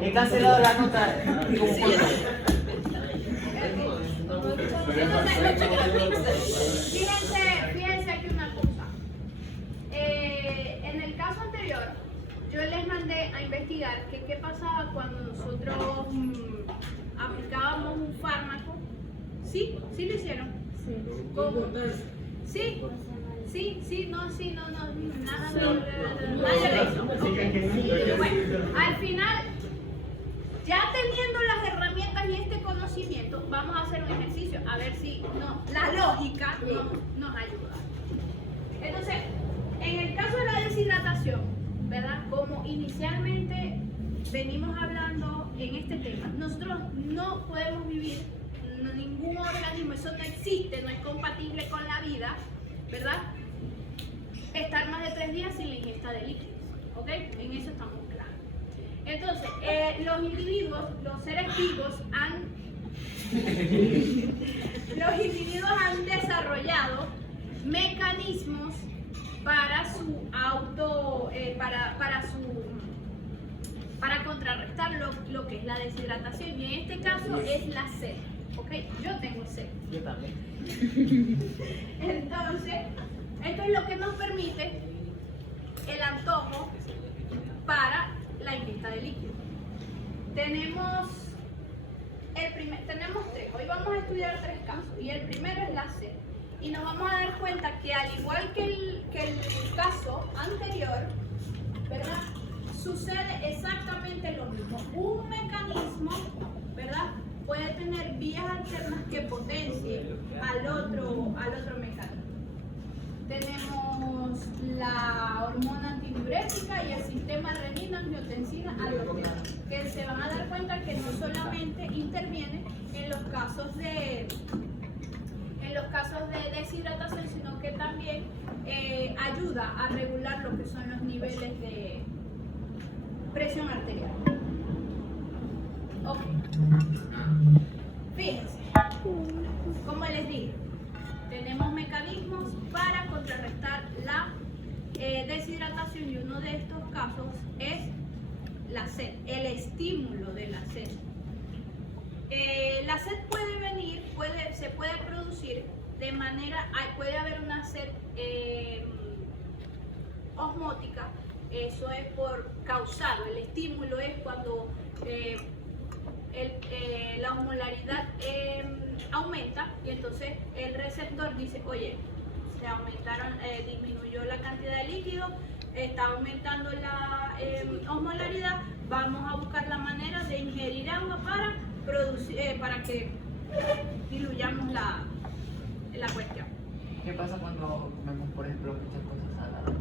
He cancelado la nota. Fíjense aquí una cosa. En el caso anterior, yo les mandé a investigar que qué pasaba cuando nosotros aplicábamos un fármaco. ¿Sí? ¿Sí lo hicieron? Sí. ¿Cómo? ¿Sí? No, nada de eso. Okay. Bueno, al final, ya teniendo las herramientas y este conocimiento, vamos a hacer un ejercicio, a ver si la lógica nos ayuda. Entonces, en el caso de la deshidratación, ¿verdad? Como inicialmente venimos hablando en este tema, nosotros no podemos vivir, ningún organismo, eso no existe, no es compatible con la vida, ¿verdad? Estar más de 3 días sin la ingesta de líquidos, ¿ok? En eso estamos claros. Entonces, los individuos, los seres vivos han desarrollado mecanismos para su para contrarrestar lo que es la deshidratación, y en este caso es la sed, ¿ok? Yo tengo sed. Yo también. Entonces, esto es lo que nos permite el antojo para la ingesta de líquido. Tenemos 3. Hoy vamos a estudiar 3 casos. Y el primero es la sed. Y nos vamos a dar cuenta que al igual que el caso anterior, ¿verdad? Sucede exactamente lo mismo. Un mecanismo, ¿verdad? Puede tener vías alternas que potencien al otro mecanismo. Tenemos la hormona antidiurética y el sistema renina-angiotensina-aldosterona, que se van a dar cuenta que no solamente interviene en los casos de deshidratación, sino que también ayuda a regular lo que son los niveles de presión arterial. Ok. Fíjense, como les dije, tenemos mecanismos para contrarrestar la deshidratación, y uno de estos casos es la sed, el estímulo de la sed. La sed puede venir, se puede producir de manera, puede haber una sed osmótica, eso es por causado, el estímulo es cuando la osmolaridad aumenta, y entonces el receptor dice, oye, se aumentaron, disminuyó la cantidad de líquido, está aumentando la osmolaridad, vamos a buscar la manera de ingerir agua para producir, para que diluyamos la cuestión. ¿Qué pasa cuando comemos, por ejemplo, muchas cosas saladas?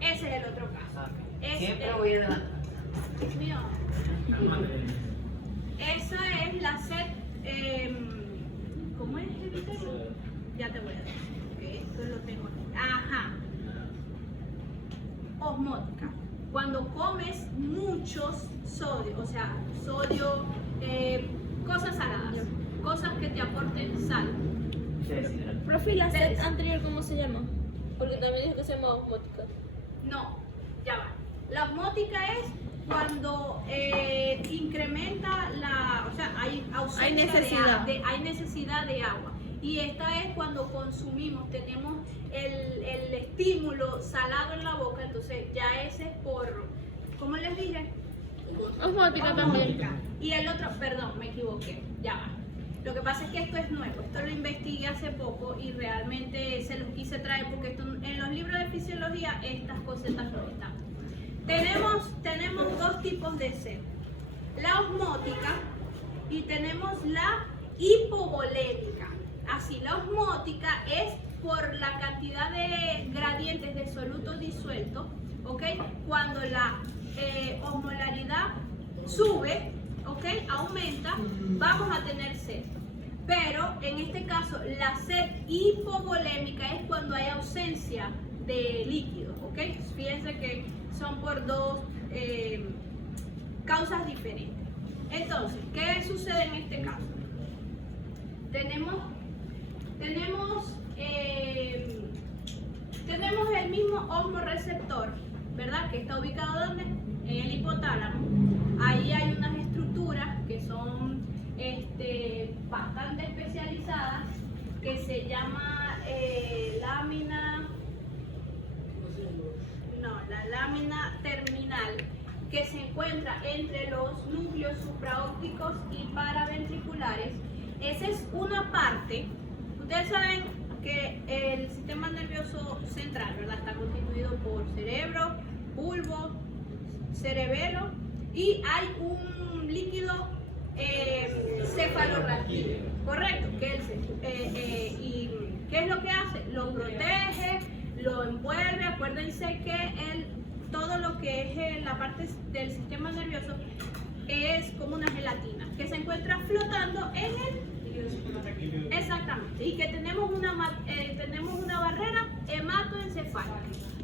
Ese es el otro caso. Siempre voy a adelantar. Dios mío. Esa es la sed, ¿cómo es, Evita? Ya te voy a decir, porque esto lo tengo aquí. Ajá. Osmótica. Cuando comes muchos sodio, o sea, sodio, cosas saladas, cosas que te aporten sal. Profe, ¿la sed anterior cómo se llama? Porque también dijo que se llama osmótica. No, ya va. La osmótica es cuando incrementa o sea, hay ausencia hay necesidad de agua. Y esta es cuando consumimos, tenemos el estímulo salado en la boca, entonces ya ese es por, ¿cómo les dije? Osmótica también. Y el otro, perdón, me equivoqué, ya va. Lo que pasa es que esto es nuevo, esto lo investigué hace poco y realmente se los quise traer porque esto, en los libros de fisiología estas cositas no están. Tenemos 2 tipos de sed, la osmótica y tenemos la hipovolémica. Así, la osmótica es por la cantidad de gradientes de solutos disueltos, ¿ok? Cuando la osmolaridad sube, ¿ok? Aumenta, vamos a tener sed. Pero en este caso, la sed hipovolémica es cuando hay ausencia de líquido, ¿ok? Fíjense que son por 2 causas diferentes. Entonces, ¿qué sucede en este caso? Tenemos el mismo osmoreceptor, ¿verdad? Que está ubicado ¿dónde? en el hipotálamo, ahí hay unas estructuras que son bastante especializadas, que se llama la lámina terminal, que se encuentra entre los núcleos supraópticos y paraventriculares. Esa es una parte. Ustedes saben que el sistema nervioso central, ¿verdad?, está constituido por cerebro, bulbo, cerebelo, y hay un líquido cefalorraquídeo, correcto, y ¿qué es lo que hace? Lo protege, lo envuelve. Acuérdense que todo lo que es la parte del sistema nervioso es como una gelatina que se encuentra flotando en el... Exactamente, y que tenemos una barrera hematoencefálica,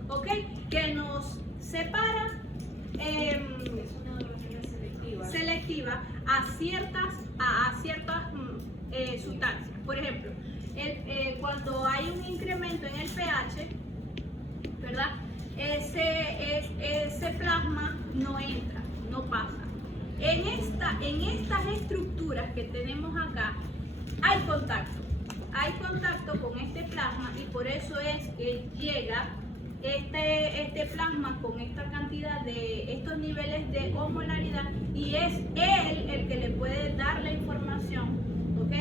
¿ok?, que nos separa selectiva a ciertas sustancias. Por ejemplo, cuando hay un incremento en el pH, ¿verdad?, ese plasma no entra, no pasa. En estas estructuras que tenemos acá hay contacto con este plasma, y por eso es que llega este plasma con esta cantidad de estos niveles de osmolaridad, y es él el que le puede dar la información, ¿ok?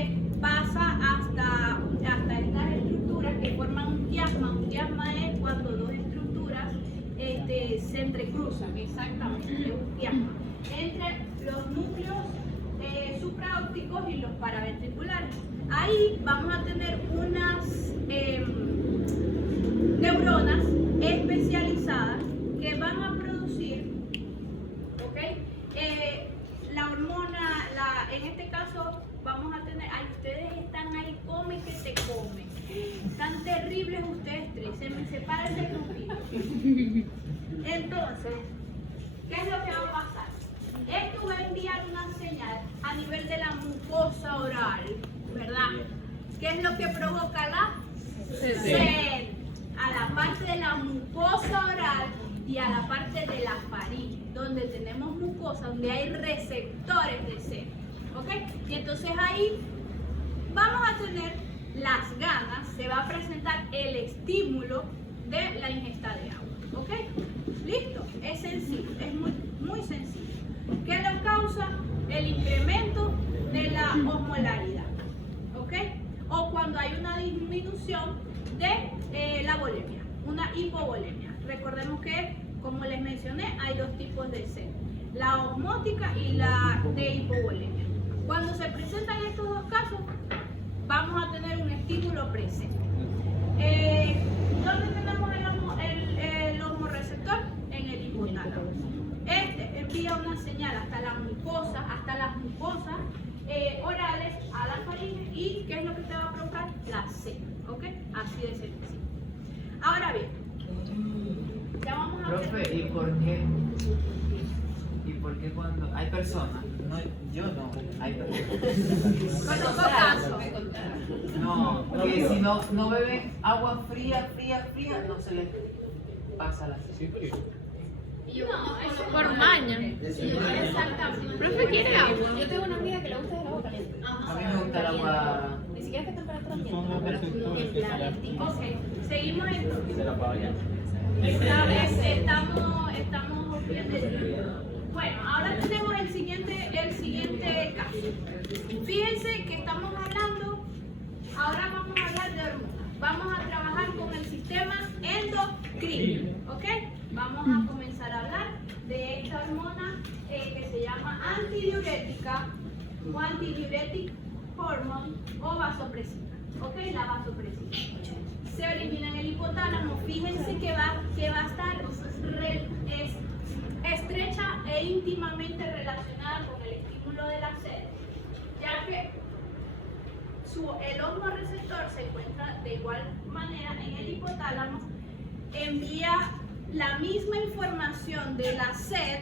Pasa hasta estas estructuras que forman un quiasma. Un quiasma es cuando dos estructuras se entrecruzan, exactamente, es un quiasma, entre los núcleos supraópticos y los paraventriculares. Ahí vamos a tener unas neuronas especializadas que van a producir, ¿ok?, la hormona, en este caso vamos a tener, ustedes están ahí, come que te come, tan terribles ustedes tres, se me separa ese grupito. Entonces, ¿qué es lo que va a pasar? Esto va a enviar una señal a nivel de la mucosa oral, ¿verdad? ¿Qué es lo que provoca la sed? A la parte de la mucosa oral y a la parte de la faringe, donde tenemos mucosa, donde hay receptores de sed, ¿ok? Y entonces ahí vamos a tener las ganas, se va a presentar el estímulo de la ingesta de agua, ¿ok? ¿Listo? Es sencillo, es muy, muy sencillo. ¿Qué lo causa? El incremento de la osmolaridad, ¿ok? O cuando hay una disminución de la volemia, una hipovolemia. Recordemos que, como les mencioné, hay dos tipos de sed, la osmótica y la de hipovolemia. Cuando se presentan estos dos casos, vamos a tener un estímulo presente. ¿Dónde tenemos el osmorreceptor? En el hipotálamo. Este envía una señal hasta las mucosas orales, a la faringe, y ¿qué es lo que te va a provocar? La sed, ¿ok? Así de sencillo. Ahora bien, ya vamos a ver. Profe, ¿y por qué cuando hay personas? No, yo no, hay personas. Conozco casos. No, que si no beben agua fría, no se les pasa la sed. No, eso Por maña. exactamente. Profe, ¿quiere agua? Yo tengo una amiga que le gusta el agua caliente. A mí me gusta el agua. Ni siquiera es que temperatura ambiente. Son los receptores que se la- Ok, seguimos entonces. se la pagan. Estamos bien decididos. Bueno, ahora tenemos el siguiente caso. Fíjense que estamos hablando, ahora vamos a hablar de hormonas. Vamos a trabajar con el sistema endocrino, ¿ok? Vamos a comenzar a hablar de esta hormona que se llama antidiurética o antidiuretic hormone o vasopresina, ¿ok? La vasopresina. Se origina en el hipotálamo. Fíjense que va a estar estrecha e íntimamente relacionada con el estímulo de la sed, ya que el osmorreceptor se encuentra de igual manera en el hipotálamo, envía la misma información de la sed,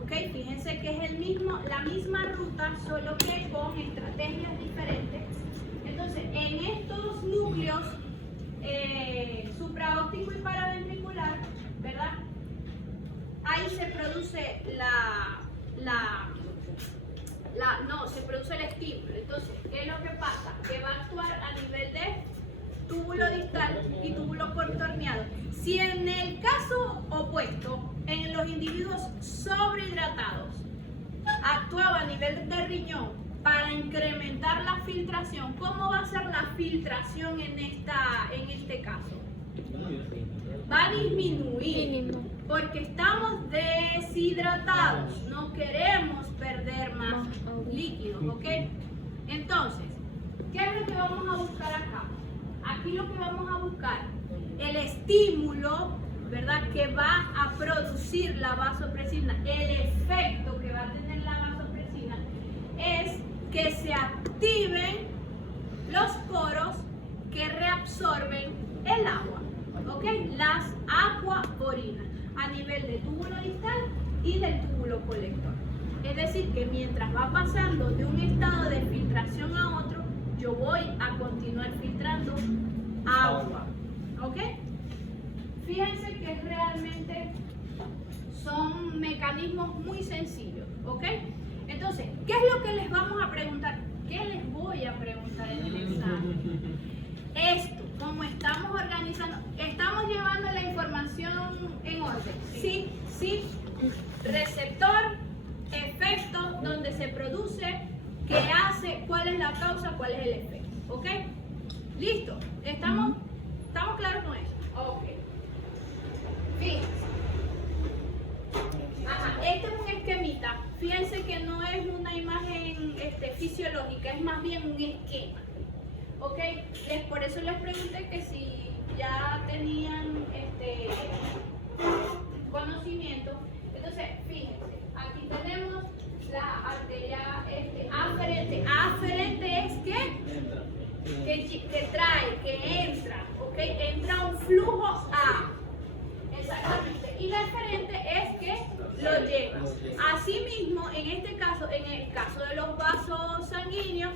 ¿ok? Fíjense que es la misma ruta, solo que con estrategias diferentes. Entonces, en estos núcleos supraóptico y paraventricular, ¿verdad?, ahí se produce se produce el estímulo. Entonces, ¿qué es lo que pasa? Que va a actuar a nivel de túbulo distal y túbulo contorneado. Si en el caso opuesto, en los individuos sobrehidratados, actuaba a nivel de riñón para incrementar la filtración, ¿cómo va a ser la filtración en este caso? Va a disminuir porque estamos deshidratados, no queremos perder más líquidos, ¿ok? Entonces, ¿qué es lo que vamos a buscar acá? Aquí lo que vamos a buscar, el estímulo, ¿verdad? Que va a producir la vasopresina, el efecto que va a tener la vasopresina es que se activen los poros que reabsorben el agua, ¿ok? Las acuaporinas a nivel del túbulo distal y del túbulo colector. Es decir, que mientras va pasando de un estado de filtración a otro, yo voy a continuar filtrando agua, ¿ok? Fíjense que realmente son mecanismos muy sencillos, ¿ok? Entonces, ¿qué es lo que les vamos a preguntar? ¿Qué les voy a preguntar en el examen? Esto, como estamos organizando, estamos llevando la información en orden. Sí, sí, receptor, efecto, donde se produce, qué hace, cuál es la causa, cuál es el efecto, ¿ok? ¿Listo? ¿Estamos claros con eso? Ok. Fíjense. Ajá, este es un esquemita. Fíjense que no es una imagen fisiológica, es más bien un esquema. ¿Ok? Por eso les pregunté que si ya tenían conocimiento. Entonces, fíjense, aquí tenemos la arteria aferente. Aferente es que trae, que entra, ¿ok? Entra un flujo A. Exactamente. Y la eferente es que lo lleva. Asimismo, en este caso, en el caso de los vasos sanguíneos,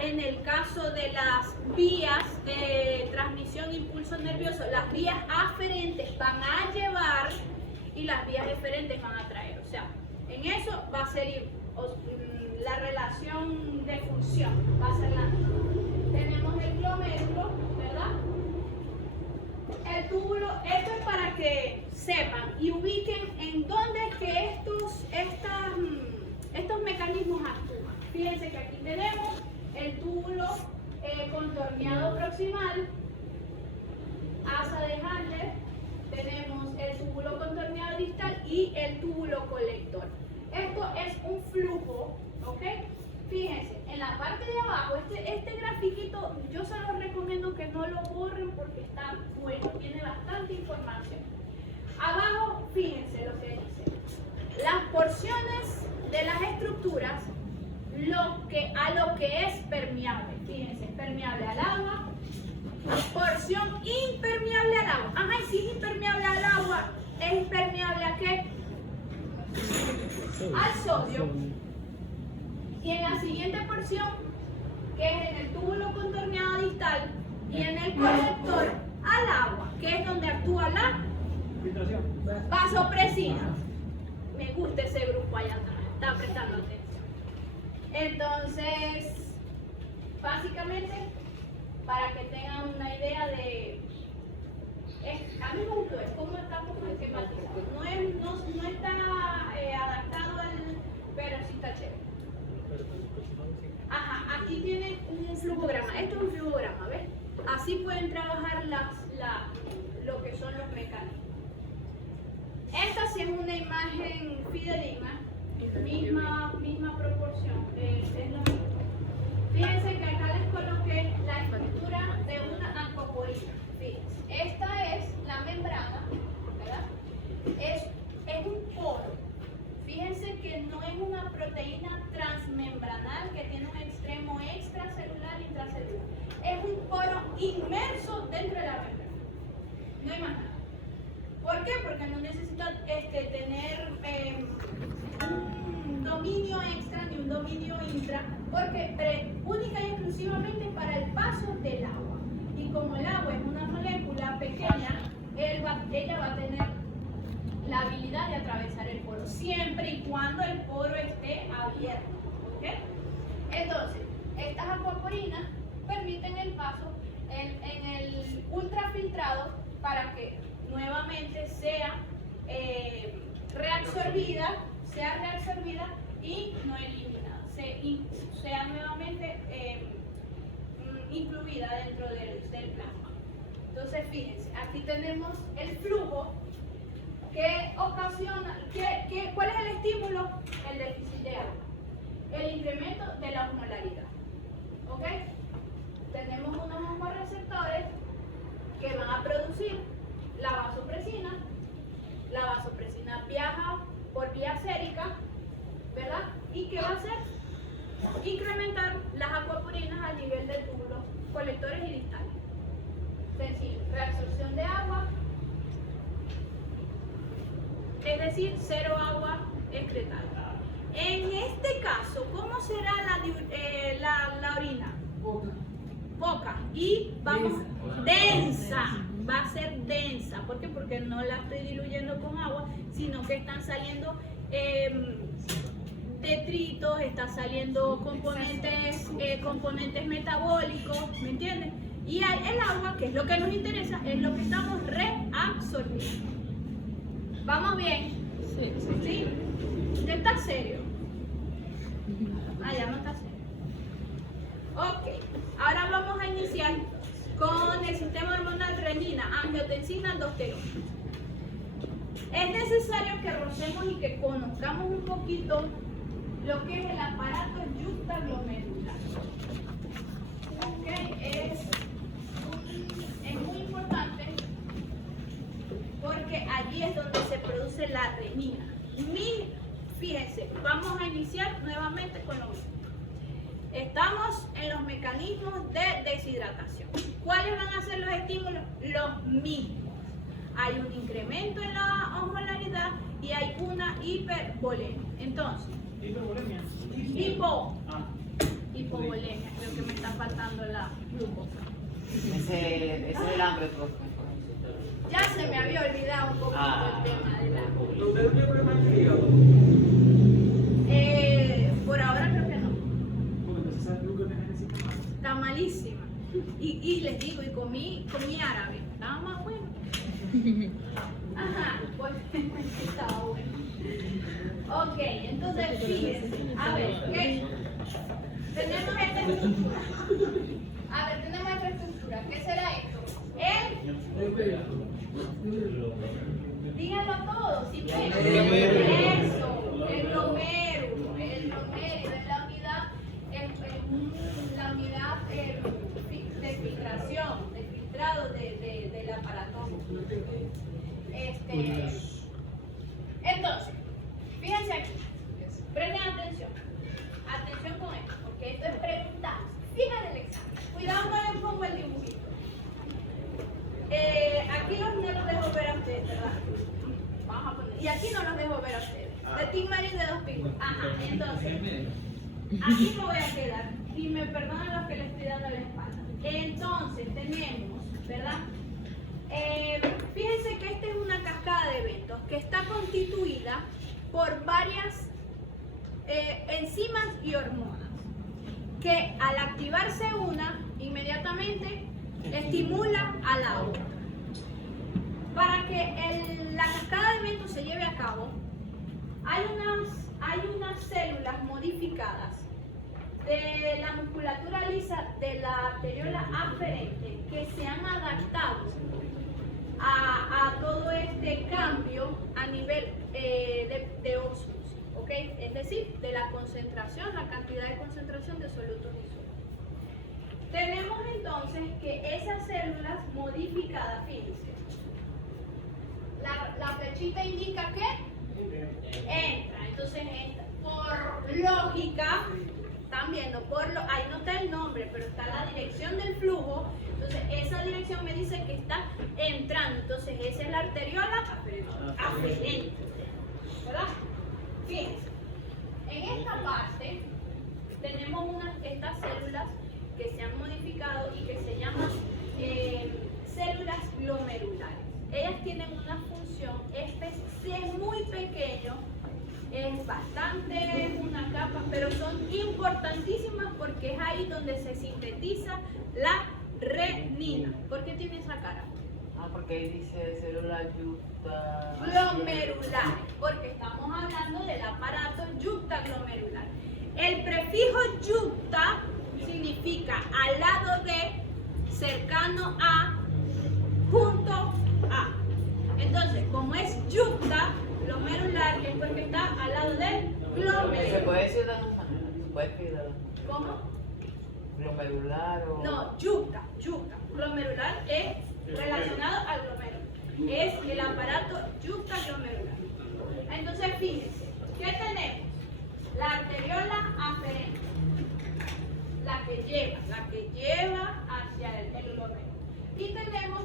en el caso de las vías de transmisión impulso nervioso, las vías aferentes van a llevar y las vías eferentes van a traer. O sea, en eso va a ser la relación de función, va a ser la misma. Tenemos el glomérulo, ¿verdad? El túbulo, esto es para que sepan y ubiquen en dónde es que estos mecanismos actúan. Fíjense que aquí tenemos el túbulo contorneado proximal, asa de Handler, tenemos el túbulo contorneado distal y el túbulo colector. Esto es un flujo, ¿ok? Fíjense, en la parte de abajo, este grafiquito, yo se los recomiendo que no lo borren porque está bueno, tiene bastante información. Abajo, fíjense lo que dice. Las porciones de las estructuras, a lo que es permeable. Fíjense, permeable al agua, porción impermeable al agua. Ajá, y si es impermeable al agua, ¿es impermeable a qué? Al sodio. Y en la siguiente porción, que es en el túbulo contorneado distal y en el colector, al agua, que es donde actúa la vasopresina. Me gusta ese grupo allá atrás, está prestando atención. Entonces, básicamente, para que tengan una idea de... a mí me gustó, es como estamos esquematizados. No está adaptado pero sí está chévere. Ajá, aquí tienen un flujograma. Esto es un flujograma, ¿ves? Así pueden trabajar lo que son los mecanismos. Esta sí es una imagen fidedigna, misma proporción, es lo mismo. Fíjense que acá les coloqué la estructura de una acuaporina. Fíjense, esta es la membrana, ¿verdad? Es un poro. Fíjense que no es una proteína transmembranal que tiene un extremo extracelular e intracelular. Es un poro inmerso dentro de la membrana. No hay más nada. ¿Por qué? Porque no necesita tener un dominio extra ni un dominio intra, porque única y exclusivamente para el paso del agua. Y como el agua es una molécula pequeña, ella va a tener la habilidad de atravesar el poro, siempre y cuando el poro esté abierto. ¿Ok? Entonces, estas acuaporinas permiten el paso en el ultrafiltrado para que nuevamente sea reabsorbida y no eliminada, sea nuevamente incluida dentro del plasma. Entonces, fíjense, aquí tenemos el flujo que ocasiona, ¿cuál es el estímulo? El déficit de agua, el incremento de la osmolaridad. ¿Ok? Tenemos unos osmorreceptores que van a producir la vasopresina. La vasopresina viaja por vía sérica, ¿verdad? ¿Y qué va a hacer? Incrementar las acuaporinas a nivel del túbulo, colectores y distales. Sencillo, reabsorción de agua, es decir, cero agua excretada. En este caso, ¿cómo será la orina? Poca. Y vamos, densa. Va a ser densa. ¿Por qué? Porque no la estoy diluyendo con agua, sino que están saliendo detritos, están saliendo componentes metabólicos, ¿me entienden? Y el agua, que es lo que nos interesa, es lo que estamos reabsorbiendo. ¿Vamos bien? Sí. ¿Sí? ¿Usted está serio? Ah, ya no está serio. Ok, ahora vamos a iniciar con el sistema hormonal renina, angiotensina, aldosterona. Es necesario que rocemos y que conozcamos un poquito lo que es el aparato yuxtaglomerular. Ok, es muy importante porque allí es donde se produce la renina. Fíjense, vamos a iniciar nuevamente con lo mismo. Estamos en los mecanismos de deshidratación. ¿Cuáles van a ser los estímulos? Los mismos. Hay un incremento en la osmolaridad y hay una hipervolemia. Entonces, ¿Hipervolemia? Hipovolemia, creo que me está faltando la glucosa. Ese es el hambre, profe. Ya se me había olvidado un poquito el tema de la... ¿Usted tiene problemas en el hígado? Por ahora creo que no. Porque entonces esa glucosa necesita más. Está malísima. Y les digo, y comí árabe. Estaba más bueno. Ajá, pues estaba bueno. Ok, entonces fíjense. A ver, ¿qué? Tenemos esta estructura. A ver, tenemos esta estructura. ¿Qué será esto? Díganlo todo, ¿sí? Eso, el glomérulo. El glomérulo es la unidad de filtración, de filtrado del aparato. Entonces, fíjense aquí, presten atención con esto, porque esto es preguntar. Fíjense el examen, cuidado no le pongo el dibujito. Aquí no los dejo ver a ustedes, ¿verdad? Vamos a poner, y aquí no los dejo ver a ustedes. De Tim Marín de 2 picos. Ajá, entonces, aquí me voy a quedar, y me perdonan los que les estoy dando la espalda. Entonces, tenemos, ¿verdad? Fíjense que esta es una cascada de eventos que está constituida por varias enzimas y hormonas que al activarse una inmediatamente estimula a la otra. Para que la cascada de eventos se lleve a cabo, hay unas células modificadas de la musculatura lisa de la arteriola aferente que se han adaptado a todo este cambio a nivel de óseos, ¿ok? Es decir, de la concentración, la cantidad de concentración de solutos y sueros. Tenemos entonces que esas células modificadas, fíjense, la flechita indica que entra, entonces entra. Por lógica, están viendo, ahí no está el nombre, pero está la dirección del flujo. Entonces esa dirección me dice que está entrando. Entonces esa es la arteriola aferente, ¿verdad? Fíjense, en esta parte tenemos estas células que se han modificado y que se llaman células glomerulares. Ellas tienen una función especial bastante unas capas, pero son importantísimas porque es ahí donde se sintetiza la renina. ¿Por qué tiene esa cara? Ah, porque ahí dice célula yucta. Glomerular, porque estamos hablando del aparato yuctaglomerular. El prefijo yucta significa al lado de, cercano a, junto a. Entonces, como es yucta glomerular, es porque está al lado del Se glomerular. puede decir de dos maneras. Se puede escribir de dos maneras. ¿Cómo? Glomerular o. No, yucta. Glomerular es relacionado al glomérulo. Es el aparato yuctaglomerular. Entonces, fíjense, ¿qué tenemos? La arteriola aferente, la que lleva hacia el glomérulo. Y tenemos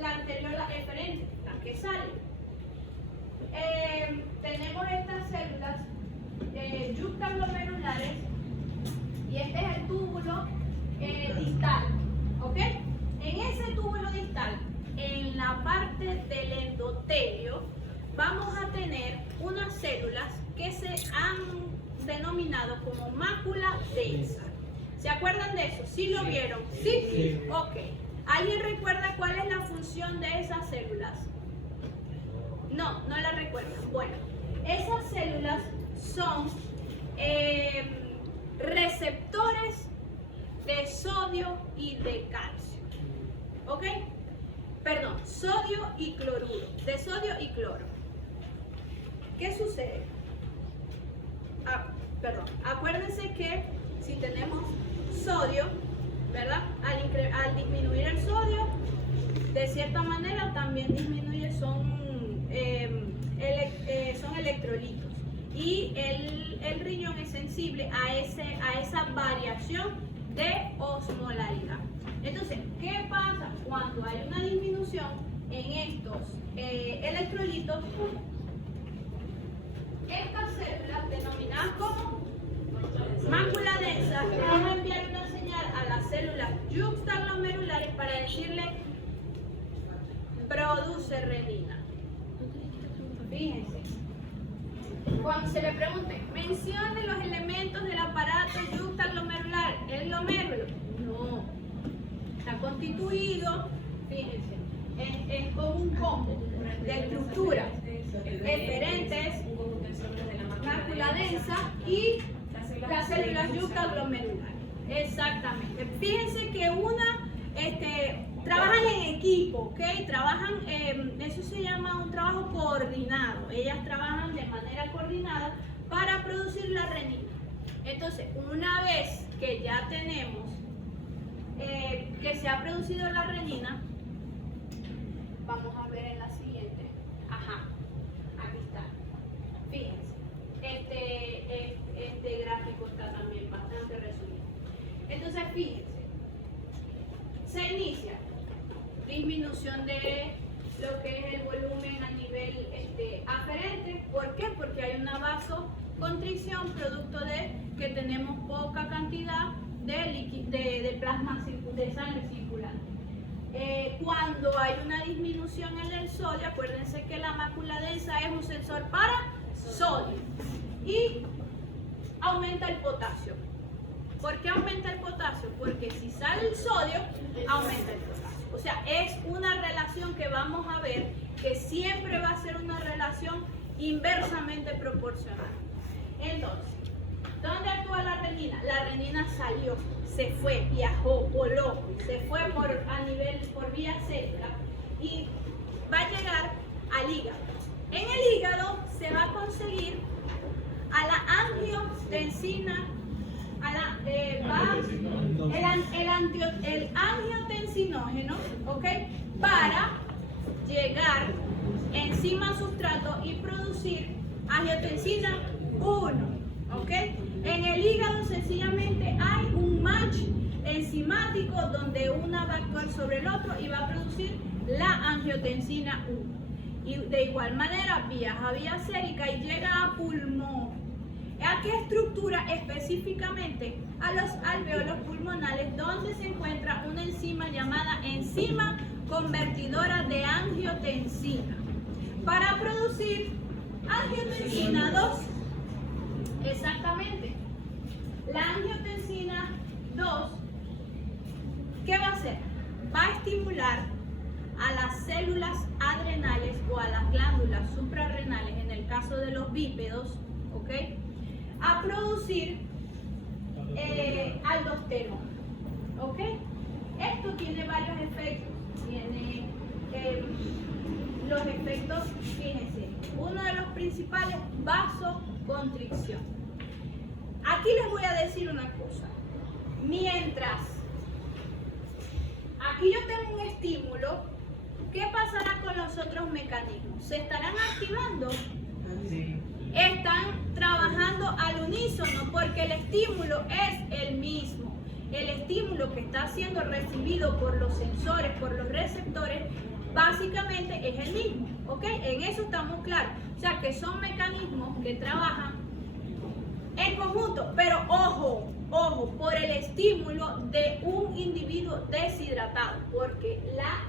la arteriola eferente, la que sale. Tenemos estas células yuctaglomerulares y este es el túbulo distal, ¿ok? En ese túbulo distal, en la parte del endotelio, vamos a tener unas células que se han denominado como mácula densa. ¿Se acuerdan de eso? ¿Sí lo vieron? ¿Sí? Ok. ¿Alguien recuerda cuál es la función de esas células? No la recuerdan. Bueno, esas células son receptores de sodio y de calcio. ¿Ok? Perdón, sodio y cloruro. De sodio y cloro. ¿Qué sucede? Acuérdense que si tenemos sodio, ¿verdad? Al disminuir el sodio, de cierta manera también disminuye, son electrolitos. Y el riñón es sensible a esa variación de osmolaridad. Entonces, ¿qué pasa cuando hay una disminución en estos electrolitos? Estas células, denominadas como mácula densa, le van a enviar una señal a las células yuctaglomerulares para decirle: produce renina. Fíjense, cuando se le pregunte, mencione los elementos del aparato yuctaglomerular, el glomérulo, no, está constituido, fíjense, es con un combo de estructuras eferentes, mácula densa y las células yuctaglomerulares. Exactamente. Fíjense que trabajan en equipo, ¿ok? Eso se llama un trabajo coordinado. Ellas trabajan de manera coordinada para producir la renina. Entonces, una vez que ya tenemos que se ha producido la renina, vamos a ver en la siguiente. Ajá, aquí está. Fíjense, este gráfico está también bastante resumido. Entonces, fíjense, se inicia disminución de lo que es el volumen a nivel aferente. ¿Por qué? Porque hay una vasoconstricción producto de que tenemos poca cantidad de plasma de sangre circulante. Cuando hay una disminución en el sodio, acuérdense que la mácula densa es un sensor para sodio y aumenta el potasio. ¿Por qué aumenta el potasio? Porque si sale el sodio, aumenta el potasio. O sea, es una relación que vamos a ver que siempre va a ser una relación inversamente proporcional. Entonces, ¿dónde actúa la renina? La renina salió, se fue, viajó, voló, se fue por vía sérica y va a llegar al hígado. En el hígado se va a conseguir a la angiotensina, el angiotensinógeno, ¿ok? Para llegar enzima al sustrato y producir angiotensina 1, ¿ok? En el hígado sencillamente hay un match enzimático donde una va a actuar sobre el otro y va a producir la angiotensina 1. Y de igual manera viaja vía sérica y llega a pulmón. ¿A qué estructura? Específicamente a los alveolos pulmonales, donde se encuentra una enzima llamada enzima convertidora de angiotensina para producir Angiotensina 2. Exactamente. La angiotensina 2, ¿qué va a hacer? Va a estimular a las células adrenales o a las glándulas suprarrenales, en el caso de los bípedos, ¿ok? A producir aldosterona, ¿ok? Esto tiene varios efectos. Tiene los efectos, fíjense, uno de los principales, vasoconstricción. Aquí les voy a decir una cosa. Mientras aquí yo tengo un estímulo, ¿qué pasará con los otros mecanismos? ¿Se estarán activando? Sí. Están trabajando al unísono porque el estímulo es el mismo. El estímulo que está siendo recibido por los sensores, por los receptores, básicamente es el mismo, ¿ok? En eso estamos claros. O sea, que son mecanismos que trabajan en conjunto, pero ojo, por el estímulo de un individuo deshidratado, porque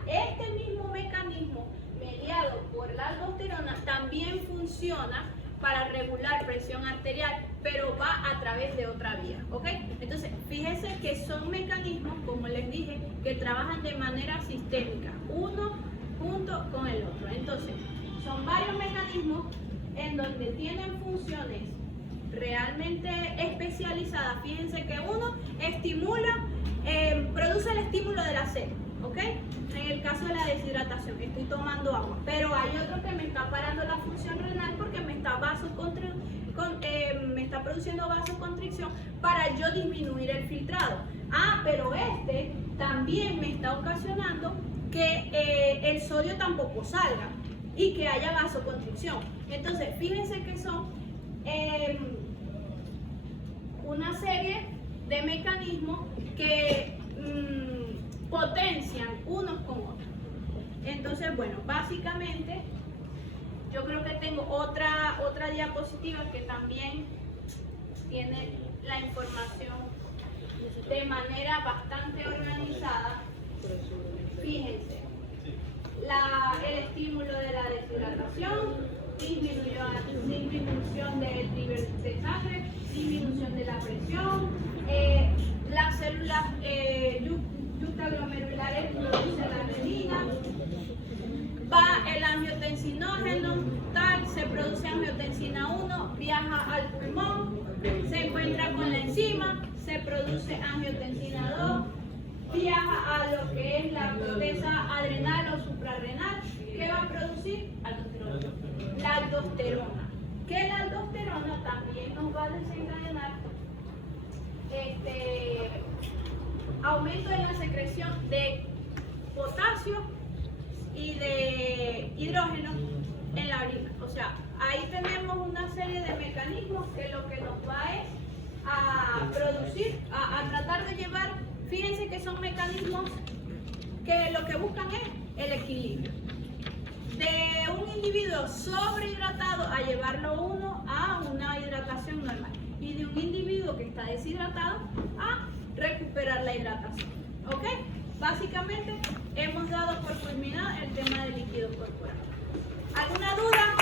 este mismo mecanismo mediado por la aldosterona también funciona para regular presión arterial, pero va a través de otra vía, ¿ok? Entonces, fíjense que son mecanismos, como les dije, que trabajan de manera sistémica, uno junto con el otro. Entonces, son varios mecanismos en donde tienen funciones realmente especializadas. Fíjense que uno estimula, produce el estímulo de la sed, ¿ok? En el caso de la deshidratación, estoy tomando agua, pero hay otro que me está parando la función renal porque me está produciendo vasoconstricción para yo disminuir el filtrado. Pero este también me está ocasionando que el sodio tampoco salga y que haya vasoconstricción. Entonces, fíjense que son una serie de mecanismos que potencian unos con otros. Entonces, bueno, básicamente yo creo que tengo otra diapositiva que también tiene la información de manera bastante organizada. Fíjense, el estímulo de la deshidratación, disminución del nivel de sangre, disminución de la presión, las células yuctaglomerulares producen la renina, va el angiotensinógeno, se produce angiotensina 1, viaja al pulmón, se encuentra con la enzima, se produce angiotensina 2, viaja a lo que es la corteza adrenal o suprarrenal. ¿Qué va a producir? La aldosterona. Que la aldosterona también nos va a desencadenar aumento en la secreción de potasio y de hidrógeno en la orina. O sea, ahí tenemos una serie de mecanismos que lo que nos va es a producir, a tratar de llevar, fíjense que son mecanismos que lo que buscan es el equilibrio. De un individuo sobrehidratado a llevarlo uno a una hidratación normal. Y de un individuo que está deshidratado a recuperar la hidratación. ¿Ok? Básicamente hemos dado por culminado el tema del líquido corporal. ¿Alguna duda?